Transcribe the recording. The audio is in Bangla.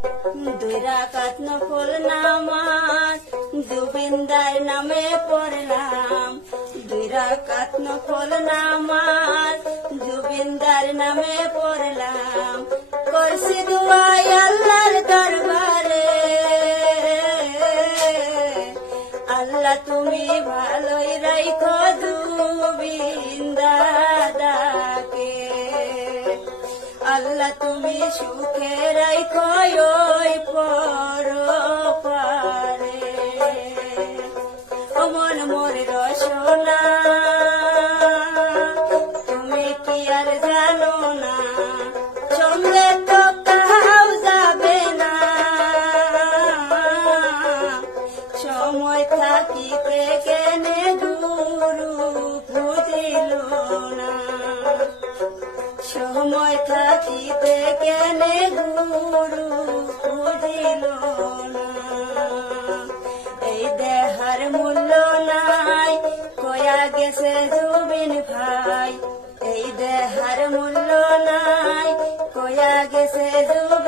দুই রাকাত নফল নামাজ জুবিন্দার নামে পড়লাম, দুই রাকাত নফল নামাজ জুবিন্দার নামে পড়লাম। করছি দুআ আল্লাহর দরবারে, আল্লাহ তুমি ভালোই রাখো জুবিন্দাদাকে, আল্লাহ তুমি সুখে রাখো ওই পরপারে। ও মন মোর রসনা তুমি কি আর জানো না, সঙ্গে তো কাউ যাবে না, সময় থাকিতে কেনে গুরু বুঝিল না, সময় থাকিতে কেনে গুরু বুঝিল না। এই দেহার মূল্য নাই কয়া গেছে জুবিন ভাই, এই দেহার মূল্য নাই কয়া গেছে জুবিন